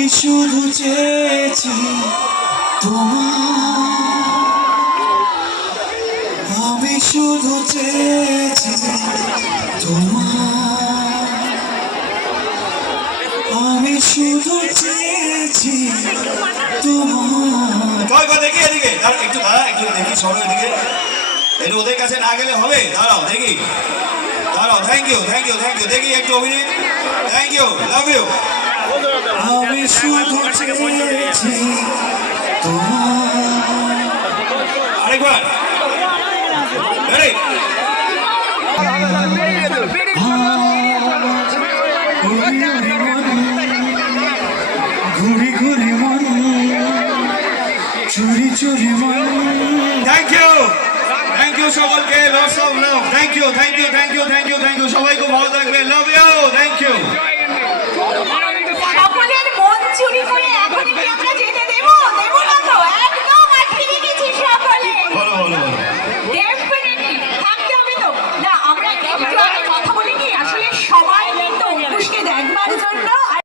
আমি শুধু চেয়েছি আমি শুধু চেয়েছি আমি শুধু চেয়েছি দেখি এদিকে একটু দাঁড়া, একটু দেখি সরো এদিকে, একটু ওদের কাছে না গেলে হবে, দাঁড়াও দেখি, দাঁড়াও। Thank you thank you thank you, দেখি একটু অভিনীত, থ্যাংক ইউ, লাভ ইউ। আমি শুধু চেয়েছি আরেকবার রেডি। ঘুরি ঘুরি মন চুরি চুরি মন। থ্যাংক ইউ সকলকে, lots of love. Thank you thank you thank you thank you thank you, সবাই খুব ভালো থাকবে, লাভ ইউ, থ্যাংক ইউ। সকলের মন চুরি করে এখন কি আমরা